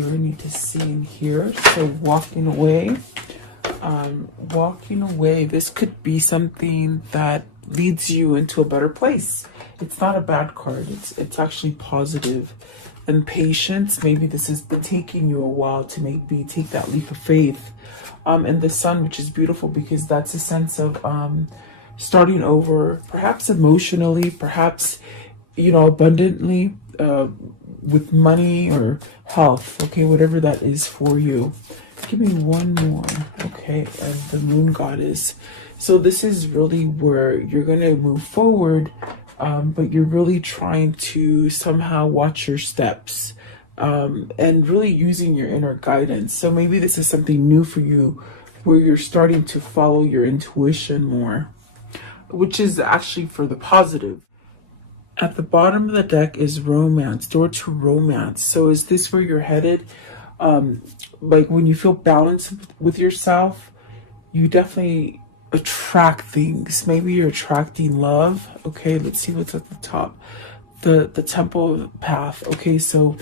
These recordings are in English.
you need to see in here. So walking away. Walking away, this could be something that leads you into a better place. It's not a bad card. It's actually positive. And patience, maybe this has been taking you a while to maybe take that leap of faith. And the sun, which is beautiful because that's a sense of starting over, perhaps emotionally, perhaps, you know, abundantly, with money or health, okay, whatever that is for you. Give me one more, okay, and the moon goddess. So this is really where you're going to move forward, but you're really trying to somehow watch your steps, and really using your inner guidance. So maybe this is something new for you where you're starting to follow your intuition more, which is actually for the positive. At the bottom of the deck is romance, door to romance. So is this where you're headed? Like when you feel balanced with yourself, you definitely attract things. Maybe you're attracting love. Okay, let's see what's at the top. The temple path. Okay, so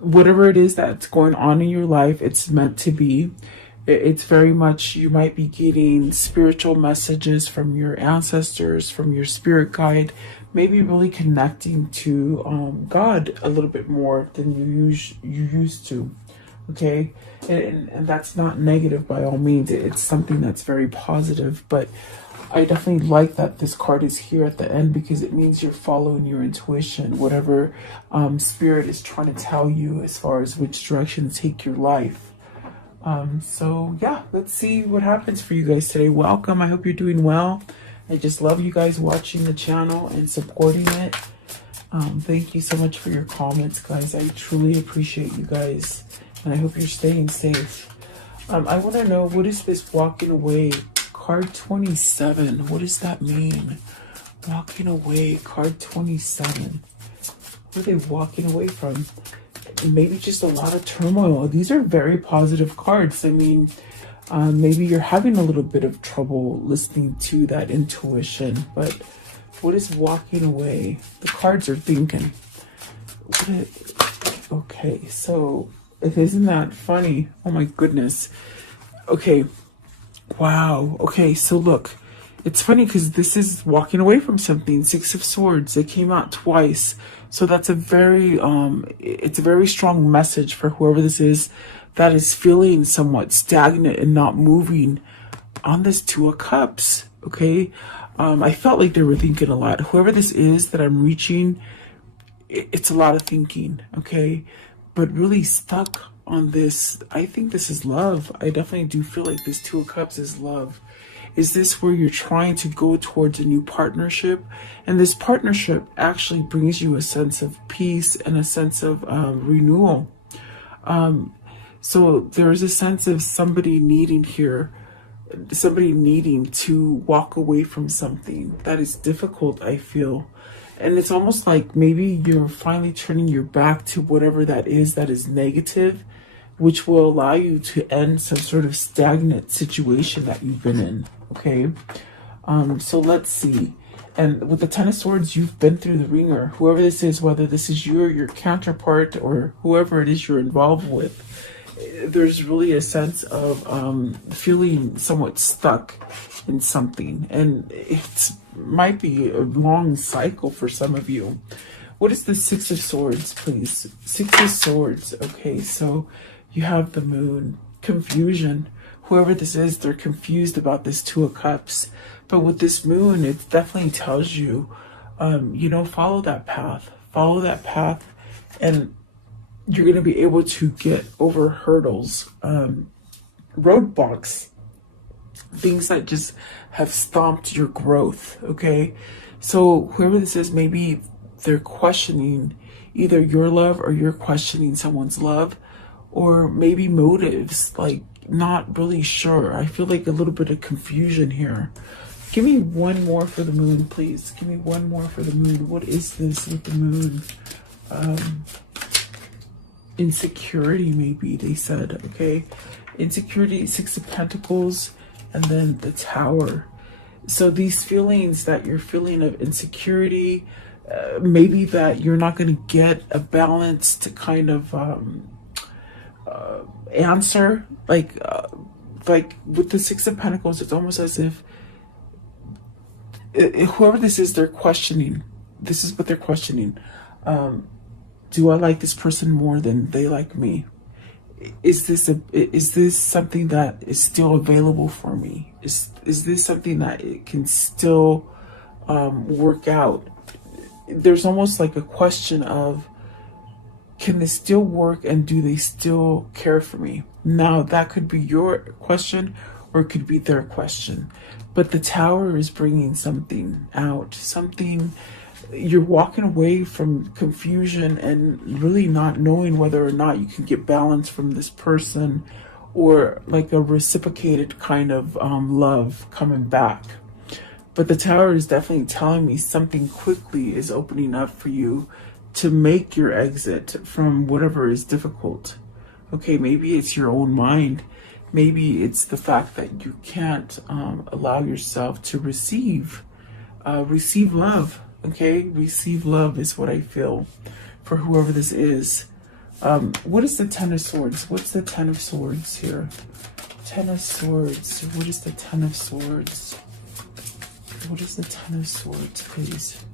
whatever it is that's going on in your life, it's meant to be. It's very much, you might be getting spiritual messages from your ancestors, from your spirit guide, maybe really connecting to God a little bit more than you used to. Okay, and that's not negative by all means. It's something that's very positive, but I definitely like that this card is here at the end because it means you're following your intuition, whatever spirit is trying to tell you as far as which direction to take your life. So yeah, let's see what happens for you guys today. Welcome. I hope you're doing well. I just love you guys watching the channel and supporting it. Thank you so much for your comments, guys. I truly appreciate you guys. And I hope you're staying safe. I want to know, what is this walking away? Card 27. What does that mean? Walking away. Card 27. What are they walking away from? Maybe just a lot of turmoil. These are very positive cards. I mean, maybe you're having a little bit of trouble listening to that intuition. But what is walking away? The cards are thinking. Okay, so... Isn't that funny? Oh my goodness. Okay. Wow. Okay, so look. It's funny because this is walking away from something. Six of Swords. It came out twice. So that's a very, it's a very strong message for whoever this is that is feeling somewhat stagnant and not moving on this Two of Cups. Okay. I felt like they were thinking a lot. Whoever this is that I'm reaching, it's a lot of thinking. Okay. But really stuck on this. I think this is love. I definitely do feel like this Two of Cups is love. Is this where you're trying to go towards a new partnership? And this partnership actually brings you a sense of peace and a sense of renewal. So there's a sense of somebody needing to walk away from something that is difficult, I feel. And it's almost like maybe you're finally turning your back to whatever that is negative, which will allow you to end some sort of stagnant situation that you've been in. Okay. So let's see. And with the Ten of Swords, you've been through the ringer. Whoever this is, whether this is you or your counterpart or whoever it is you're involved with, there's really a sense of feeling somewhat stuck in something. And it might be a long cycle for some of you. What is the Six of Swords, please? Six of Swords. Okay, so you have the moon. Confusion. Whoever this is, they're confused about this Two of Cups. But with this moon, it definitely tells you, follow that path. Follow that path. And you're going to be able to get over hurdles, roadblocks, things that just have stomped your growth. Okay. So whoever this is, maybe they're questioning either your love or you're questioning someone's love, or maybe motives, like not really sure. I feel like a little bit of confusion here. Give me one more for the moon, please. Give me one more for the moon. What is this with the moon? Insecurity, maybe they said. Okay. Insecurity, Six of Pentacles, and then the Tower. So these feelings that you're feeling of insecurity, maybe that you're not going to get a balanced kind of answer. Like with the Six of Pentacles, it's almost as if whoever this is, they're questioning. This is what they're questioning. Do I like this person more than they like me? Is this something that is still available for me? Is this something that it can still work out? There's almost like a question of, can this still work, and do they still care for me? Now, that could be your question, or it could be their question. But the Tower is bringing something out, something. You're walking away from confusion and really not knowing whether or not you can get balance from this person, or like a reciprocated kind of love coming back. But the Tower is definitely telling me something quickly is opening up for you to make your exit from whatever is difficult. Okay, maybe it's your own mind. Maybe it's the fact that you can't allow yourself to receive love. Okay, receive love is what I feel for whoever this is. What is the Ten of Swords? What's the Ten of Swords here? Ten of Swords. What is the Ten of Swords? What is the Ten of Swords, please?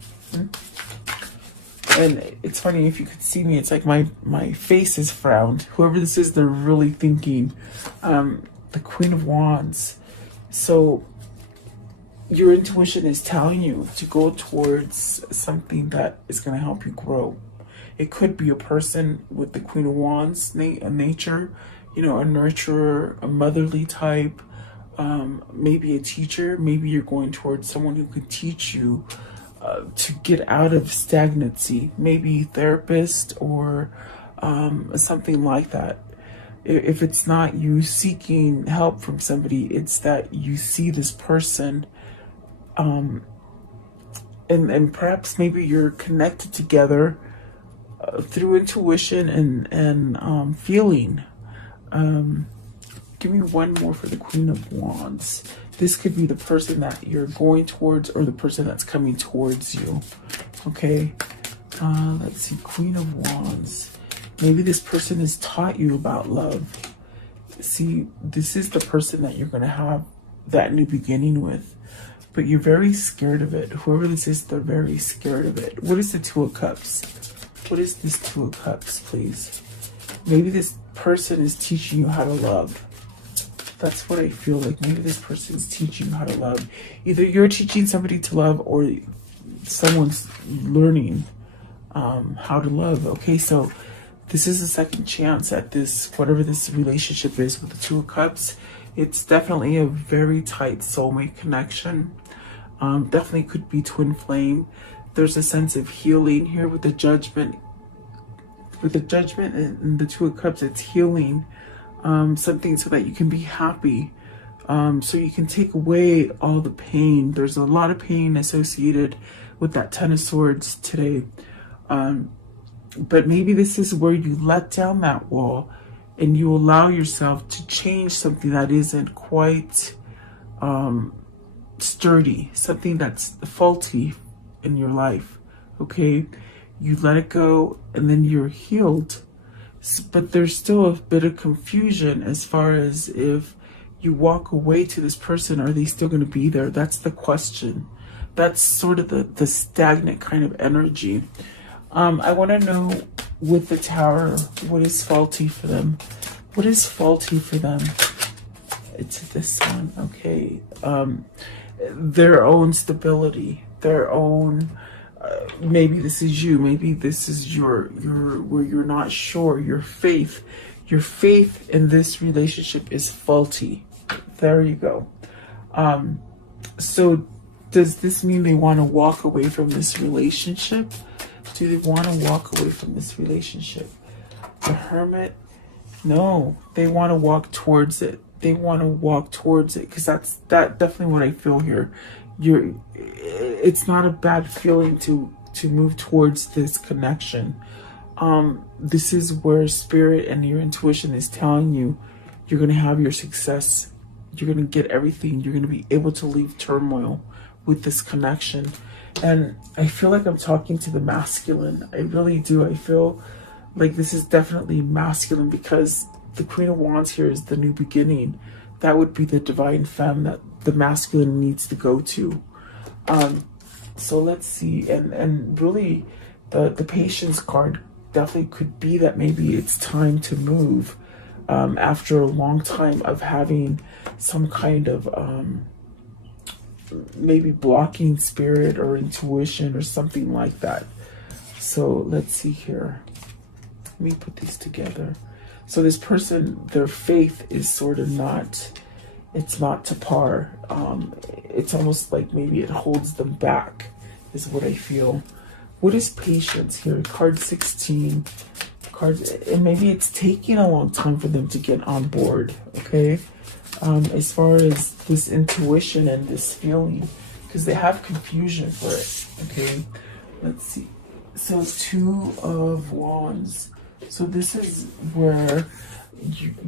And it's funny, if you could see me, it's like my face is frowned. Whoever this is, they're really thinking. The Queen of Wands. So your intuition is telling you to go towards something that is going to help you grow. It could be a person with the Queen of Wands nature, you know, a nurturer, a motherly type, maybe a teacher. Maybe you're going towards someone who could teach you to get out of stagnancy, maybe therapist or something like that. If it's not you seeking help from somebody, it's that you see this person and perhaps maybe you're connected together through intuition and feeling. Give me one more for the Queen of Wands. This could be the person that you're going towards, or the person that's coming towards you. Okay. Let's see. Queen of Wands. Maybe this person has taught you about love. See, this is the person that you're going to have that new beginning with. But you're very scared of it. Whoever this is, they're very scared of it. What is the Two of Cups? What is this Two of Cups, please? Maybe this person is teaching you how to love. That's what I feel like. Maybe this person is teaching you how to love. Either you're teaching somebody to love, or someone's learning how to love. Okay, so this is a second chance at this, whatever this relationship is with the Two of Cups. It's definitely a very tight soulmate connection. Definitely could be twin flame. There's a sense of healing here with the Judgment. With the Judgment and the Two of Cups, it's healing something so that you can be happy. So you can take away all the pain. There's a lot of pain associated with that Ten of Swords today. But maybe this is where you let down that wall and you allow yourself to change something that isn't quite sturdy, something that's faulty in your life. Okay, you let it go and then you're healed. But there's still a bit of confusion as far as if you walk away to this person, are they still going to be there? That's the question. That's sort of the stagnant kind of energy. I want to know with the Tower, what is faulty for them? What is faulty for them? It's this one, okay. Their own stability, their own, maybe this is you, maybe this is your where you're not sure, your faith in this relationship is faulty. There you go. So does this mean they want to walk away from this relationship? Do they want to walk away from this relationship? The Hermit? No, they want to walk towards it. They want to walk towards it, because that's definitely what I feel here. It's not a bad feeling to move towards this connection. This is where spirit and your intuition is telling you you're going to have your success. You're going to get everything. You're going to be able to leave turmoil with this connection. And I feel like I'm talking to the masculine. I really do. I feel like this is definitely masculine, because the Queen of Wands here is the new beginning. That would be the divine femme that the masculine needs to go to. So let's see, and really the patience card definitely could be that maybe it's time to move after a long time of having some kind of maybe blocking spirit or intuition or something like that. So let's see here. Let me put these together. So this person, their faith is sort of not, it's not to par. It's almost like maybe it holds them back, is what I feel. What is patience here? Card 16. And maybe it's taking a long time for them to get on board, okay? As far as this intuition and this feeling, because they have confusion for it, okay? Let's see. So 2 of Wands. So this is where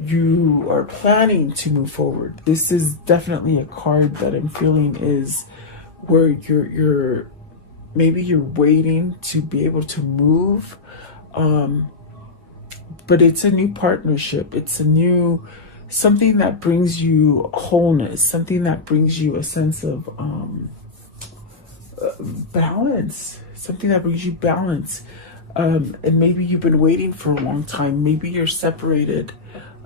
you are planning to move forward. This is definitely a card that I'm feeling is where you're maybe you're waiting to be able to move, but it's a new partnership. It's a new something that brings you wholeness, something that brings you a sense of balance, something that brings you balance. And maybe you've been waiting for a long time. Maybe you're separated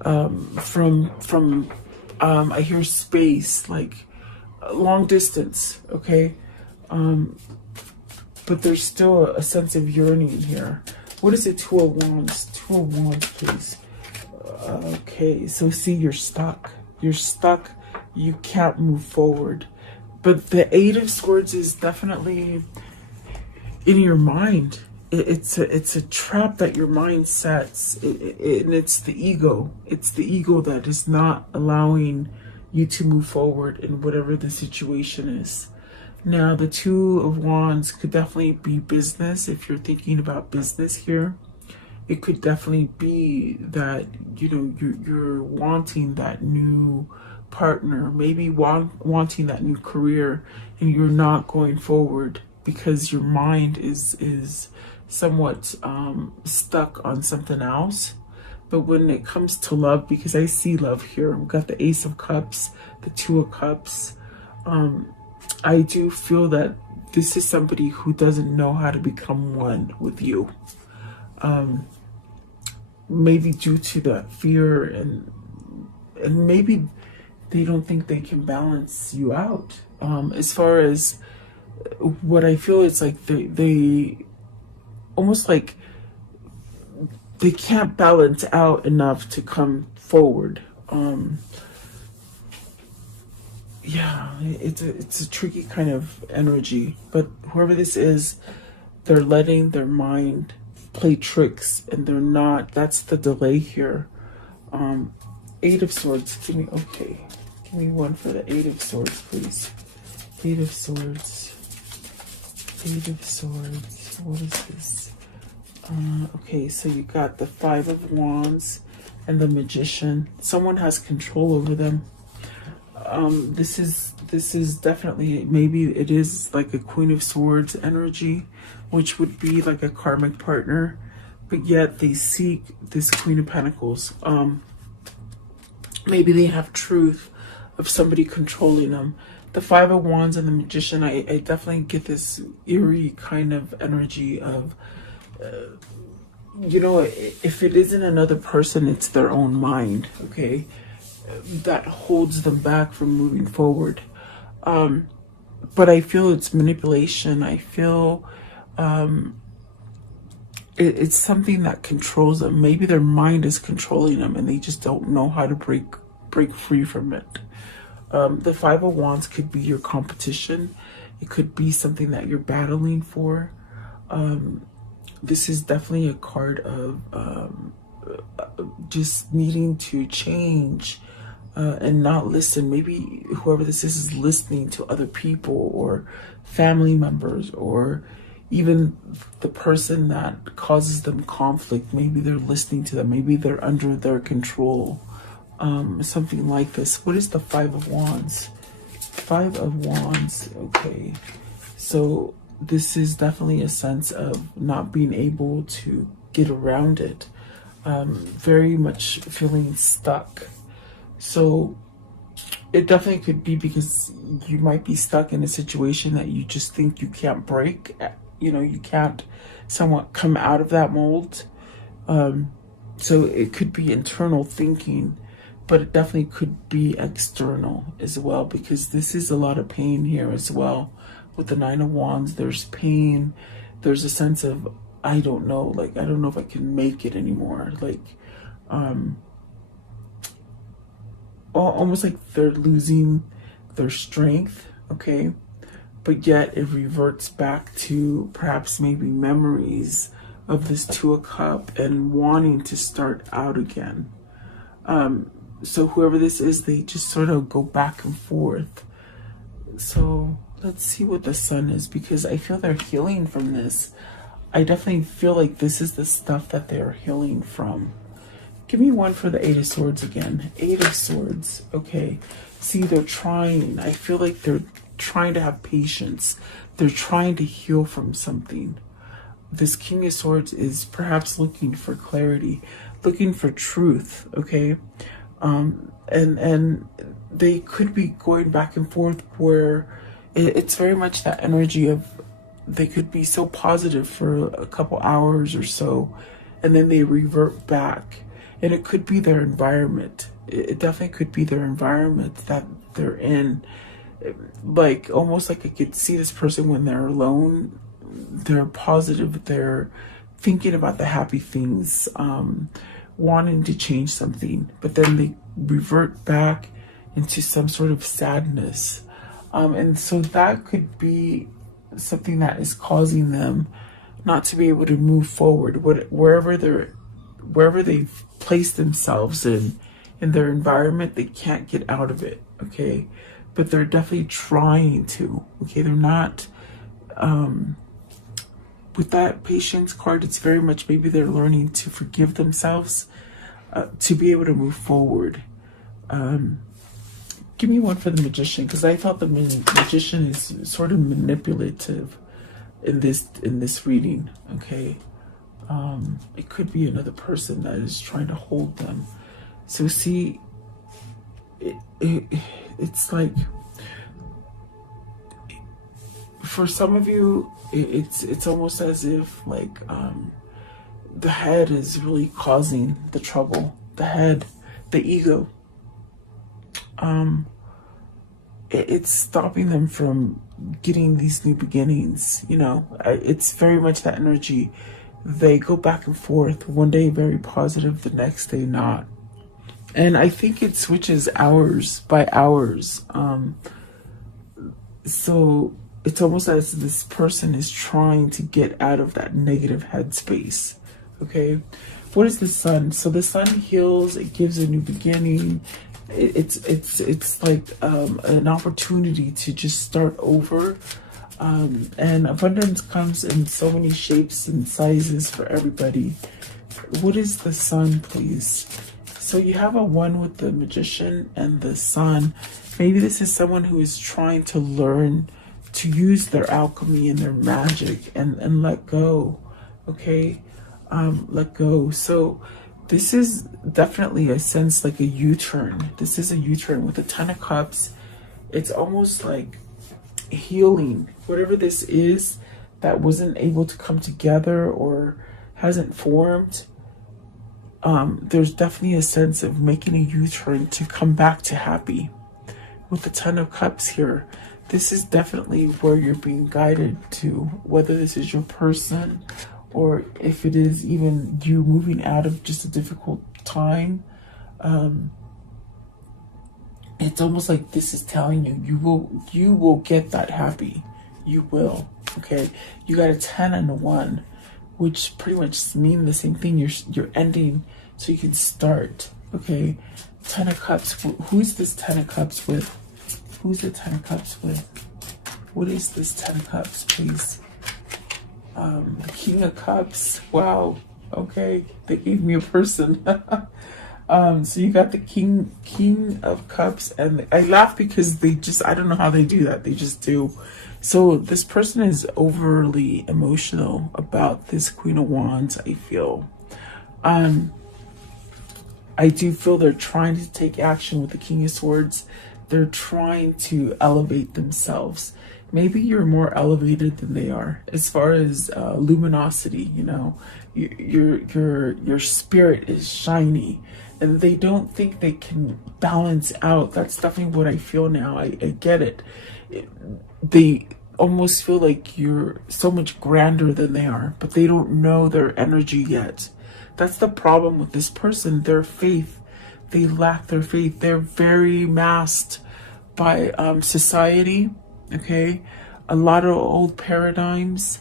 from I hear space, like long distance, okay? But there's still a sense of yearning here. What is it? 2 of Wands. 2 of Wands, please. Okay, so see, you're stuck. You're stuck. You can't move forward. But the 8 of Swords is definitely in your mind. It's a trap that your mind sets, and it's the ego. It's the ego that is not allowing you to move forward in whatever the situation is. Now, the 2 of Wands could definitely be business. If you're thinking about business here, it could definitely be that, you know, you're wanting that new partner, maybe wanting that new career, and you're not going forward because your mind is somewhat stuck on something else. But when it comes to love, because I see love here, we've got the Ace of Cups, the 2 of Cups. I do feel that this is somebody who doesn't know how to become one with you. Maybe due to that fear, and maybe they don't think they can balance you out. As far as what I feel, it's like they almost like they can't balance out enough to come forward. Yeah, it's a tricky kind of energy, but whoever this is, they're letting their mind play tricks, and they're not. That's the delay here. 8 of Swords. Give me one for the 8 of Swords, please. 8 of Swords. 8 of Swords. What is this? Okay, so you got the 5 of Wands and the Magician. Someone has control over them. This is definitely, maybe it is like a Queen of Swords energy, which would be like a karmic partner, but yet they seek this Queen of Pentacles. Maybe they have truth of somebody controlling them. The 5 of Wands and the Magician, I definitely get this eerie kind of energy of, you know, if it isn't another person, it's their own mind, okay? That holds them back from moving forward. But I feel it's manipulation. I feel it's something that controls them. Maybe their mind is controlling them and they just don't know how to break free from it. The 5 of Wands could be your competition. It could be something that you're battling for. This is definitely a card of just needing to change and not listen. Maybe whoever this is listening to other people or family members, or even the person that causes them conflict. Maybe they're listening to them. Maybe they're under their control. Something like this. What is the 5 of Wands? 5 of Wands. Okay. So this is definitely a sense of not being able to get around it. very much feeling stuck. So it definitely could be because you might be stuck in a situation that you just think you can't break. You know, you can't somewhat come out of that mold. So it could be internal thinking, but it definitely could be external as well, because this is a lot of pain here as well. With the Nine of Wands, there's pain. There's a sense of, I don't know, like, I don't know if I can make it anymore. Like, almost like they're losing their strength, okay? But yet it reverts back to perhaps maybe memories of this Two of Cups and wanting to start out again. So whoever this is, they just sort of go back and forth. So let's see what the Sun is, because I feel they're healing from this. I definitely feel like this is the stuff that they're healing from. Give me one for the Eight of Swords again. Eight of Swords. Okay. See, they're trying. I feel like they're trying to have patience. They're trying to heal from something. This King of Swords is perhaps looking for clarity, looking for truth, okay? And they could be going back and forth where it's very much that energy of they could be so positive for a couple hours or so, and then they revert back. And it could be their environment. It definitely could be their environment that they're in. Like, almost like I could see this person when they're alone. They're positive, they're thinking about the happy things, wanting to change something, but then they revert back into some sort of sadness. And so that could be something that is causing them not to be able to move forward. Wherever they've placed themselves in their environment, they can't get out of it, okay? But they're definitely trying to, okay? They're not, with that Patience card, it's very much maybe they're learning to forgive themselves to be able to move forward. Give me one for the Magician, because I thought the Magician is sort of manipulative in this reading, okay? It could be another person that is trying to hold them. So see, it's like, for some of you, it's almost as if like the head is really causing the trouble. The head, the ego. It's stopping them from getting these new beginnings. You know, it's very much that energy. They go back and forth. One day very positive, the next day not. And I think it switches hours by hours. So it's almost as this person is trying to get out of that negative headspace. Okay, what is the Sun? So the Sun heals. It gives a new beginning. It's like an opportunity to just start over. And abundance comes in so many shapes and sizes for everybody. What is the Sun, please? So you have a 1 with the Magician and the Sun. Maybe this is someone who is trying to learn to use their alchemy and their magic and let go, okay? Let go. So this is definitely a sense like a U-turn. This is a U-turn with the Ten of Cups. It's almost like healing. Whatever this is that wasn't able to come together or hasn't formed, there's definitely a sense of making a U-turn to come back to happy. With the Ten of Cups here, this is definitely where you're being guided to, whether this is your person or if it is even you moving out of just a difficult time. It's almost like this is telling you will get that happy. You will, okay? You got a 10 and a 1, which pretty much mean the same thing. You're ending so you can start, okay? 10 of Cups. Who's this 10 of Cups with? Who's the 10 of Cups with? What is this 10 of Cups, please? King of Cups. Wow. Okay. They gave me a person. So you got the King of Cups, and I laugh because I don't know how they do that. They just do. So this person is overly emotional about this Queen of Wands, I feel. I do feel they're trying to take action with the King of Swords. They're trying to elevate themselves. Maybe you're more elevated than they are as far as luminosity. You know, your spirit is shiny, and they don't think they can balance out. That's definitely what I feel now. I get it. They almost feel like you're so much grander than they are, but they don't know their energy yet. That's the problem with this person. Their faith, they lack their faith. They're very masked by society, okay? A lot of old paradigms,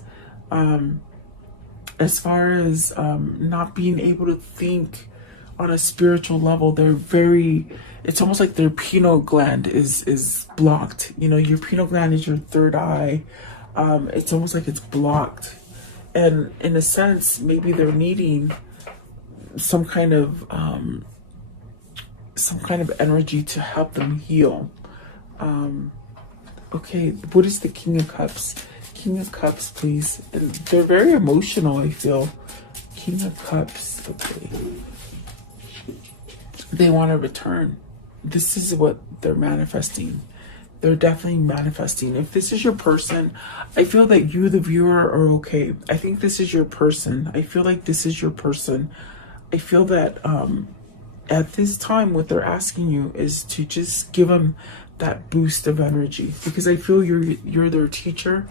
as far as not being able to think on a spiritual level. They're very, it's almost like their pineal gland is blocked. You know, your pineal gland is your third eye. It's almost like it's blocked. And in a sense, maybe they're needing some kind of energy to help them heal. Okay, what is the King of Cups? King of Cups, please. And they're very emotional, I feel. King of Cups, okay. They want to return. This is what they're manifesting. They're definitely manifesting. If this is your person, I feel that you, the viewer, are okay. I think this is your person. I feel like this is your person. I feel that at this time, what they're asking you is to just give them that boost of energy, because I feel you're their teacher.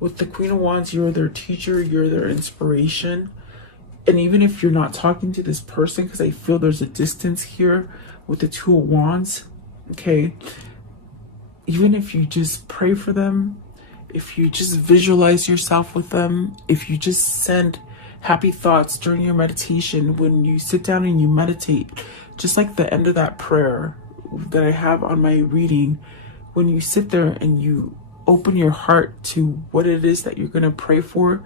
With the Queen of Wands, you're their teacher, you're their inspiration. And even if you're not talking to this person, because I feel there's a distance here with the Two of Wands, okay, even if you just pray for them, if you just visualize yourself with them, if you just send happy thoughts during your meditation, when you sit down and you meditate, just like the end of that prayer that I have on my reading, when you sit there and you open your heart to what it is that you're going to pray for,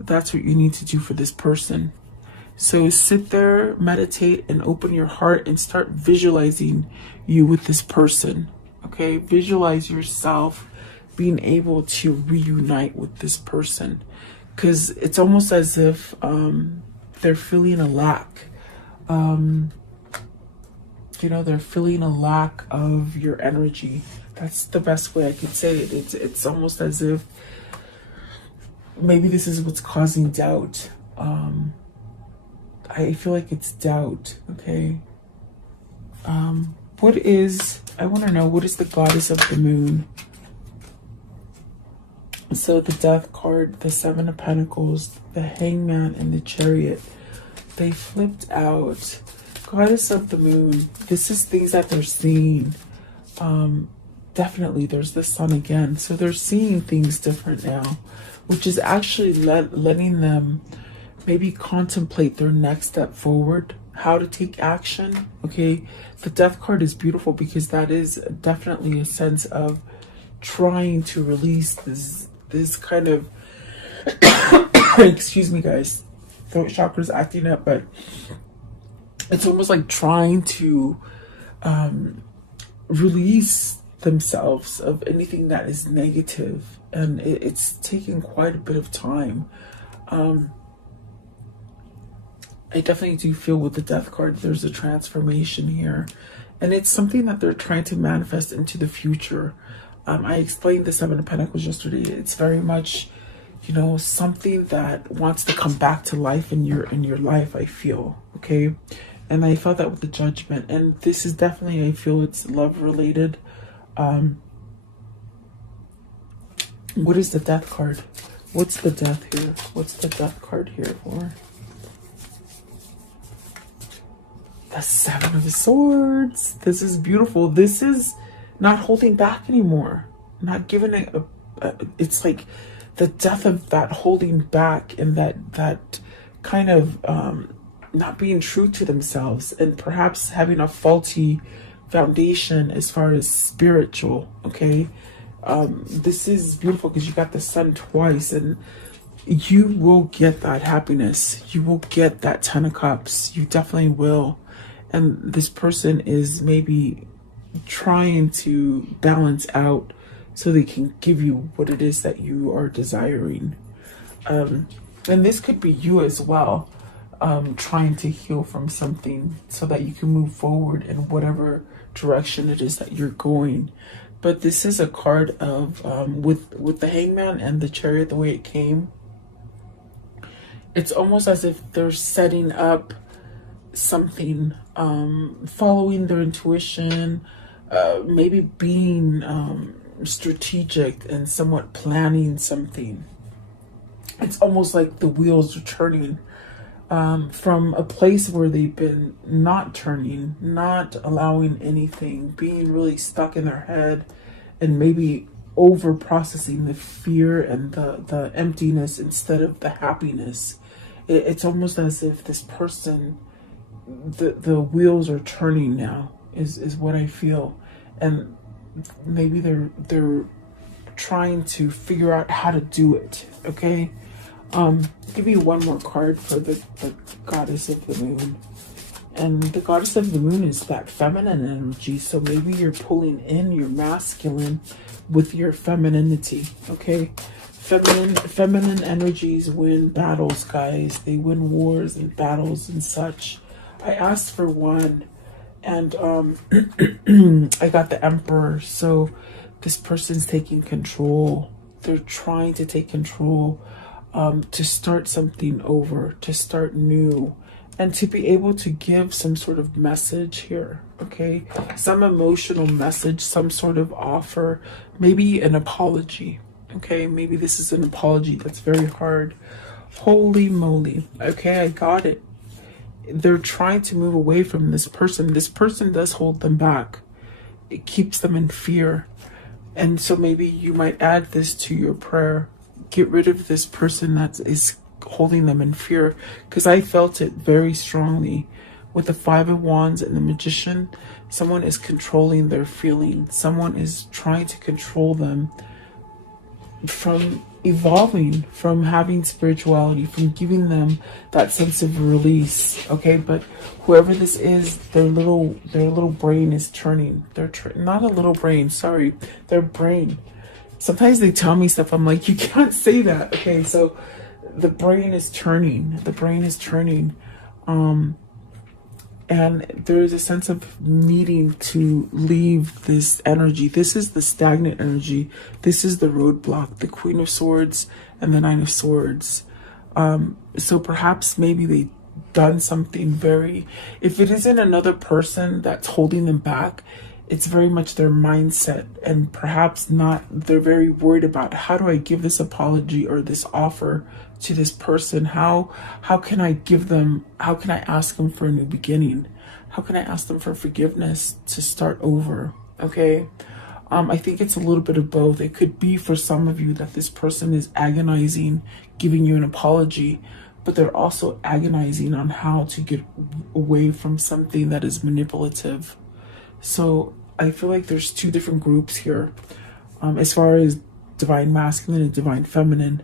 that's what you need to do for this person. So sit there, meditate, and open your heart and start visualizing you with this person. Okay, visualize yourself being able to reunite with this person, because it's almost as if they're feeling a lack. You know, they're feeling a lack of your energy. That's the best way I could say it. It's almost as if maybe this is what's causing doubt. I feel like it's doubt, okay? I want to know, what is the Goddess of the Moon? So the Death card, the Seven of Pentacles, the Hangman, and the Chariot, they flipped out. Goddess of the Moon, this is things that they're seeing. Definitely, there's the Sun again. So they're seeing things different now, which is actually letting them maybe contemplate their next step forward, how to take action. Okay, the Death card is beautiful because that is definitely a sense of trying to release this kind of excuse me guys, throat chakra's acting up, but it's almost like trying to release themselves of anything that is negative, and it's taking quite a bit of time. I definitely do feel with the Death card there's a transformation here, and it's something that they're trying to manifest into the future. I explained the Seven of Pentacles yesterday. It's very much, you know, something that wants to come back to life in your life, I feel, okay? And I felt that with the Judgment, and this is definitely, I feel it's love related. What is the Death card? What's the Death here? What's the Death card here for? The Seven of Swords. This is beautiful. This is not holding back anymore. Not giving it it's like the death of that holding back, and that kind of not being true to themselves, and perhaps having a faulty foundation as far as spiritual, okay? This is beautiful because you got the Sun twice, and you will get that happiness. You will get that Ten of Cups. You definitely will. And this person is maybe trying to balance out so they can give you what it is that you are desiring. And this could be you as well. trying to heal from something so that you can move forward in whatever direction it is that you're going. But this is a card of with the Hangman and the Chariot, the way it came. It's almost as if they're setting up something, following their intuition, maybe being strategic and somewhat planning something. It's almost like the wheels are turning from a place where they've been not turning, not allowing anything, being really stuck in their head, and maybe over processing the fear and the emptiness instead of the happiness. It's almost as if this person, the wheels are turning now, is what I feel. And maybe they're trying to figure out how to do it. Okay. Give me one more card for the goddess of the moon. And the goddess of the moon is that feminine energy. So maybe you're pulling in your masculine with your femininity. Okay. Feminine energies win battles, guys. They win wars and battles and such. I asked for one, and I got the Emperor. So this person's taking control. They're trying to take control, to start something over, to start new, and to be able to give some sort of message here. Okay, some emotional message, some sort of offer, maybe an apology. Okay, maybe this is an apology that's very hard. Holy moly. Okay, I got it. They're trying to move away from this person. This person does hold them back. It keeps them in fear. And so maybe you might add this to your prayer. Get rid of this person that is holding them in fear. Because I felt it very strongly with the Five of Wands and the Magician. Someone is controlling their feelings. Someone is trying to control them from evolving, from having spirituality, from giving them that sense of release. Okay, but whoever this is, their little brain is turning. Not a little brain, sorry, their brain. Sometimes they tell me stuff, I'm like, you can't say that. Okay, so the brain is turning. The brain is turning. And there is a sense of needing to leave this energy. This is the stagnant energy. This is the roadblock, the Queen of Swords and the Nine of Swords. So perhaps maybe they've done something very, if it isn't another person that's holding them back, it's very much their mindset, and perhaps not, they're very worried about, how do I give this apology or this offer to this person? How can I give them, how can I ask them for a new beginning? How can I ask them for forgiveness to start over? Okay. I think it's a little bit of both. It could be for some of you that this person is agonizing, giving you an apology, but they're also agonizing on how to get away from something that is manipulative. So I feel like there's two different groups here. As far as divine masculine and divine feminine,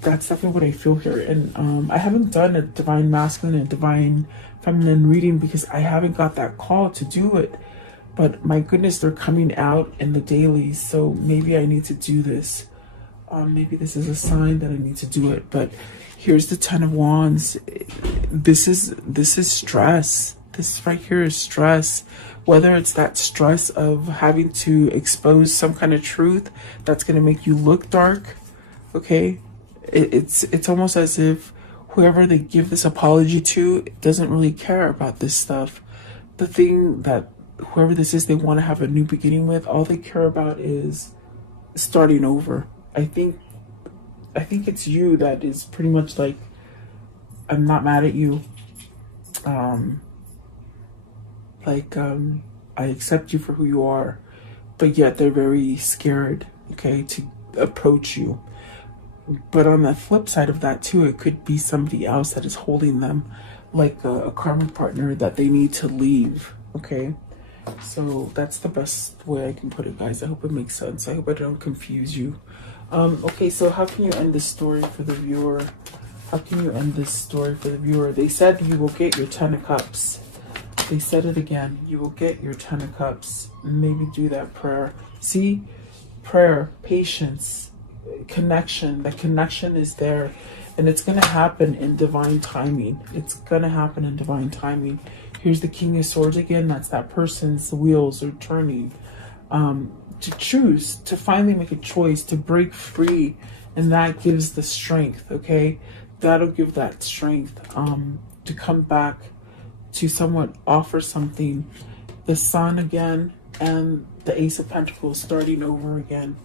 that's definitely what I feel here. And I haven't done a divine masculine and divine feminine reading because I haven't got that call to do it. But my goodness, they're coming out in the dailies, so maybe I need to do this. Maybe this is a sign that I need to do it. But here's the Ten of Wands. This is stress. This right here is stress. Whether it's that stress of having to expose some kind of truth that's going to make you look dark. Okay, it's almost as if whoever they give this apology to doesn't really care about this stuff. The thing that whoever this is they want to have a new beginning with, all they care about is starting over. I think it's you that is pretty much like, I'm not mad at you. I accept you for who you are, but yet they're very scared, okay, to approach you. But on the flip side of that too, it could be somebody else that is holding them, like a karmic partner that they need to leave, okay? So that's the best way I can put it, guys. I hope it makes sense. I hope I don't confuse you. Okay, so how can you end this story for the viewer? How can you end this story for the viewer? They said you will get your 10 of Cups. They said it again. You will get your 10 of Cups. Maybe do that prayer. See? Prayer, patience, connection. The connection is there. And it's going to happen in divine timing. It's going to happen in divine timing. Here's the King of Swords again. That's that person's wheels are turning. To choose, to finally make a choice, to break free. And that gives the strength, okay? That'll give that strength to come back, to somewhat offer something. The Sun again, and the Ace of Pentacles starting over again.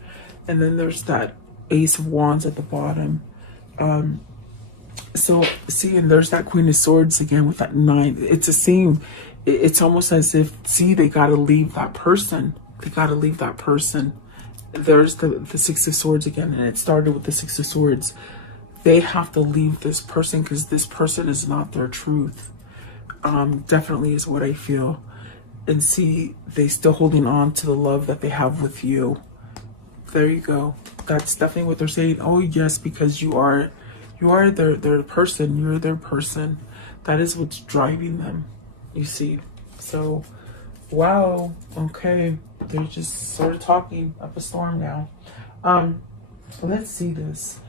And then there's that Ace of Wands at the bottom. So see, and there's that Queen of Swords again with that 9. It's the same. It's almost as if, see, they got to leave that person. They got to leave that person. There's the Six of Swords again, and it started with the Six of Swords. They have to leave this person because this person is not their truth. Definitely is what I feel. And see, they still holding on to the love that they have with you. There you go. That's definitely what they're saying. Oh yes, because you are their person. You're their person. That is what's driving them, you see. So wow, okay, they're just sort of talking up a storm now. Let's see this.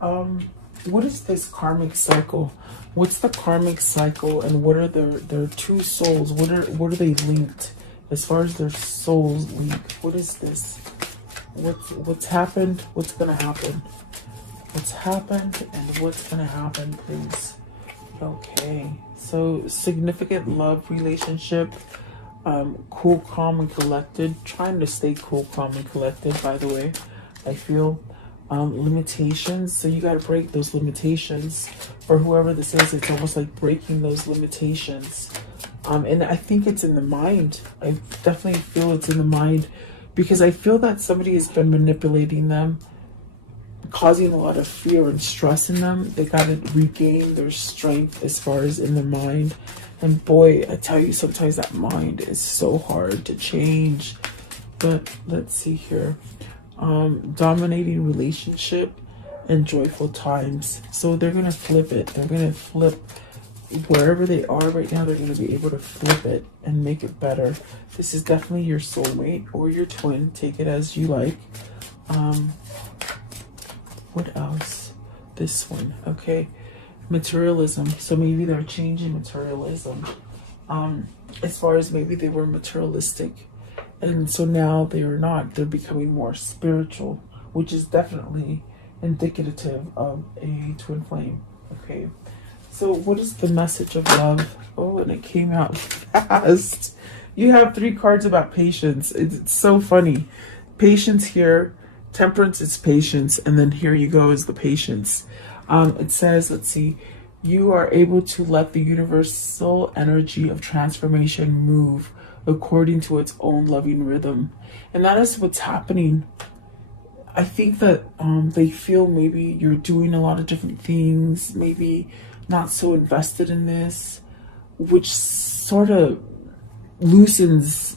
What is this karmic cycle? What's the karmic cycle, and what are their two souls? What are they linked as far as their souls linked? What is this? What's happened? What's gonna happen? What's happened and what's gonna happen, please? Okay, so significant love relationship. Cool, calm, and collected. Trying to stay cool, calm, and collected, by the way. I feel limitations. So you got to break those limitations. For whoever this is, it's almost like breaking those limitations. And I think it's in the mind. I definitely feel it's in the mind, because I feel that somebody has been manipulating them, causing a lot of fear and stress in them. They got to regain their strength as far as in the mind. And boy, I tell you, sometimes that mind is so hard to change. But let's see here. Dominating relationship and joyful times. So they're going to flip it. They're going to flip wherever they are right now. They're going to be able to flip it and make it better. This is definitely your soulmate or your twin. Take it as you like. What else? This one. Okay. Materialism. So maybe they're changing materialism. As far as maybe they were materialistic, and so now they are not. They're becoming more spiritual, which is definitely indicative of a twin flame. Okay. So what is the message of love? Oh, and it came out fast. You have 3 cards about patience. It's so funny. Patience here. Temperance is patience. And then here you go is the patience. It says, let's see, you are able to let the universal energy of transformation move according to its own loving rhythm. And that is what's happening. I think that they feel maybe you're doing a lot of different things, maybe not so invested in this, which sort of loosens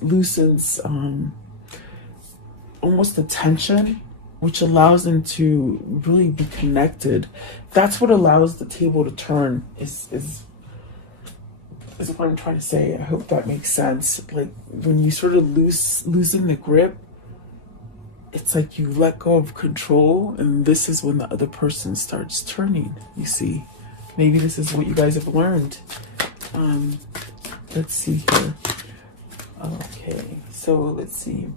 almost the tension, which allows them to really be connected. That's what allows the table to turn, is what I'm trying to say. I hope that makes sense. Like when you sort of loosen the grip, it's like you let go of control, and this is when the other person starts turning, you see. Maybe this is what you guys have learned. Let's see here. Okay, so let's see.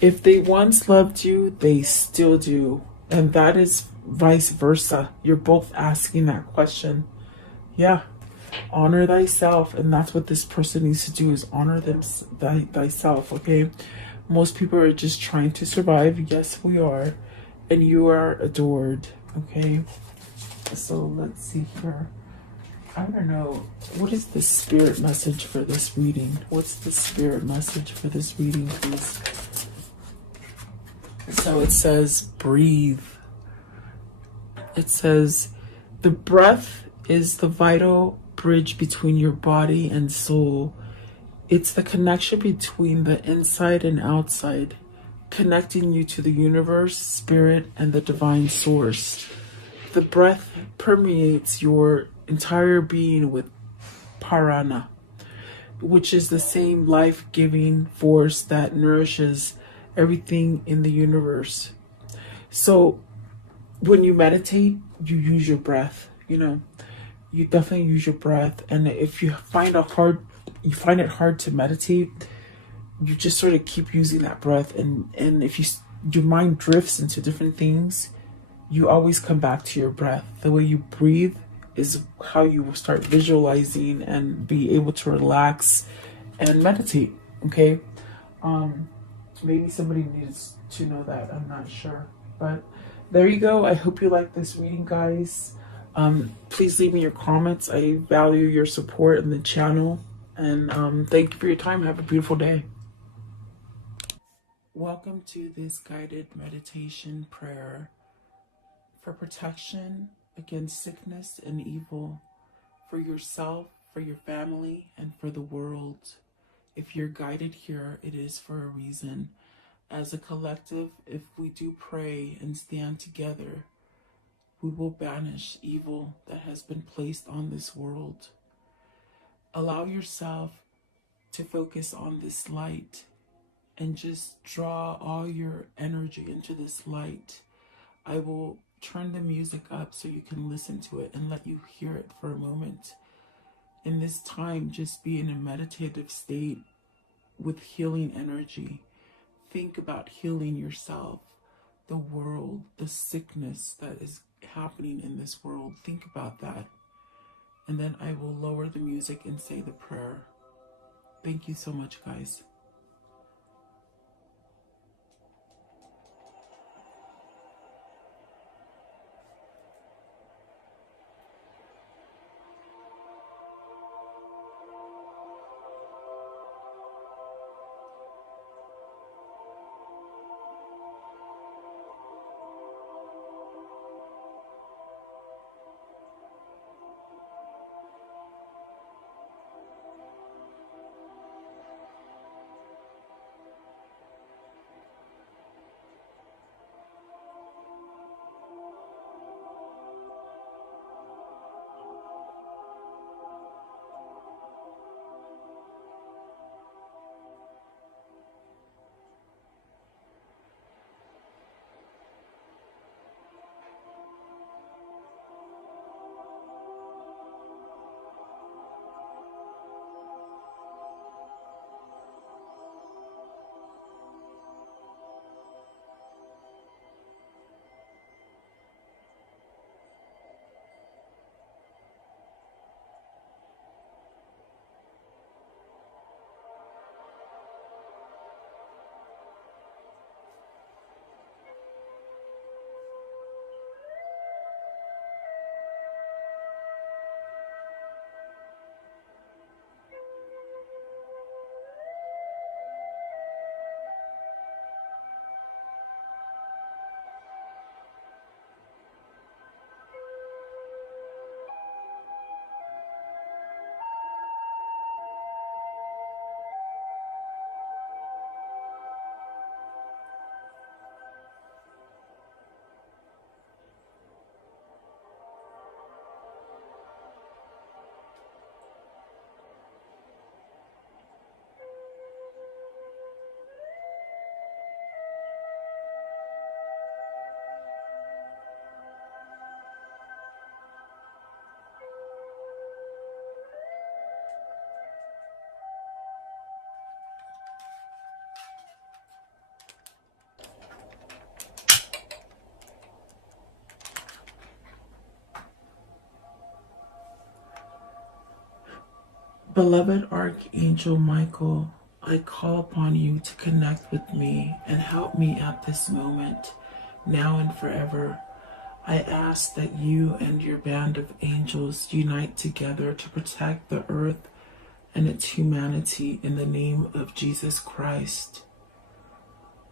If they once loved you, they still do. And that is vice versa. You're both asking that question. Yeah. Honor thyself. And that's what this person needs to do, is honor thyself, okay? Most people are just trying to survive. Yes, we are. And you are adored, okay? So let's see here. I don't know. What is the spirit message for this reading? What's the spirit message for this reading, please? So it says, breathe. It says, the breath is the vital bridge between your body and soul. It's the connection between the inside and outside, connecting you to the universe, spirit, and the divine source. The breath permeates your entire being with prana, which is the same life-giving force that nourishes everything in the universe. So when you meditate, you use your breath. You know, you definitely use your breath. And if you find it hard to meditate, you just sort of keep using that breath. And if your mind drifts into different things, you always come back to your breath. The way you breathe is how you will start visualizing and be able to relax and meditate. Okay. Maybe somebody needs to know that. I'm not sure, but there you go. I hope you like this reading, guys. Please leave me your comments. I value your support in the channel, and thank you for your time. Have a beautiful day. Welcome to this guided meditation prayer for protection against sickness and evil, for yourself, for your family, and for the world. If you're guided here, it is for a reason. As a collective, if we do pray and stand together, we will banish evil that has been placed on this world. Allow yourself to focus on this light and just draw all your energy into this light. I will turn the music up so you can listen to it and let you hear it for a moment. In this time, just be in a meditative state with healing energy. Think about healing yourself, the world, the sickness that is happening in this world. Think about that. And then I will lower the music and say the prayer. Thank you so much, guys. Beloved Archangel Michael, I call upon you to connect with me and help me at this moment, now and forever. I ask that you and your band of angels unite together to protect the earth and its humanity in the name of Jesus Christ.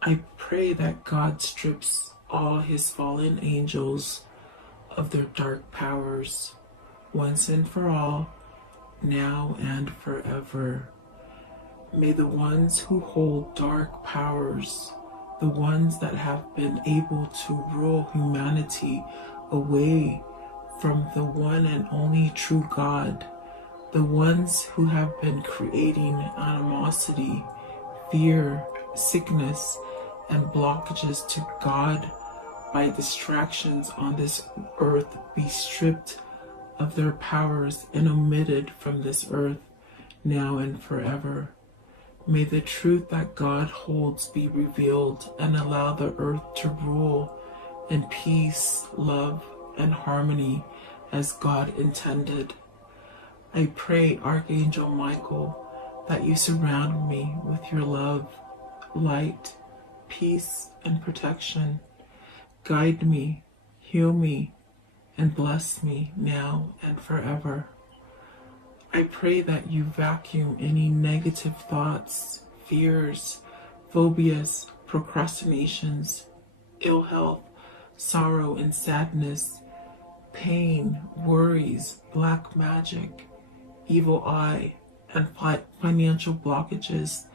I pray that God strips all his fallen angels of their dark powers, once and for all, now and forever. May the ones who hold dark powers, the ones that have been able to rule humanity away from the one and only true God, the ones who have been creating animosity, fear, sickness, and blockages to God by distractions on this earth be stripped of their powers and omitted from this earth now and forever. May the truth that God holds be revealed and allow the earth to rule in peace, love, and harmony as God intended. I pray, Archangel Michael, that you surround me with your love, light, peace, and protection. Guide me, heal me, and bless me now and forever. I pray that you vacuum any negative thoughts, fears, phobias, procrastinations, ill health, sorrow and sadness, pain, worries, black magic, evil eye, and financial blockages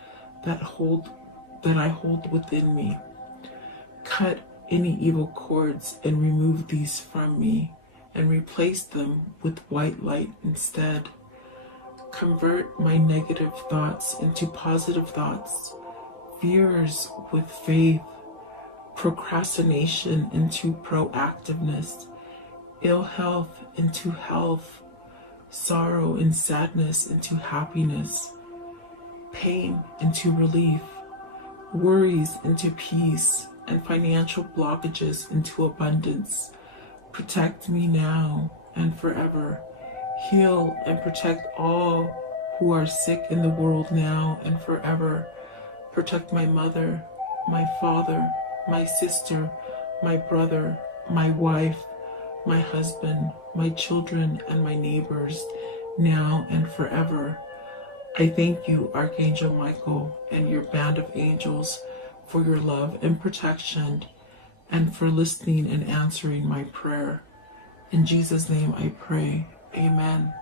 that I hold within me. Cut any evil cords and remove these from me and replace them with white light instead. Convert my negative thoughts into positive thoughts, fears with faith, procrastination into proactiveness, ill health into health, sorrow and sadness into happiness, pain into relief, worries into peace, and financial blockages into abundance. Protect me now and forever. Heal and protect all who are sick in the world now and forever. Protect my mother, my father, my sister, my brother, my wife, my husband, my children, and my neighbors now and forever. I thank you, Archangel Michael, and your band of angels for your love and protection and for listening and answering my prayer. In Jesus' name I pray. Amen.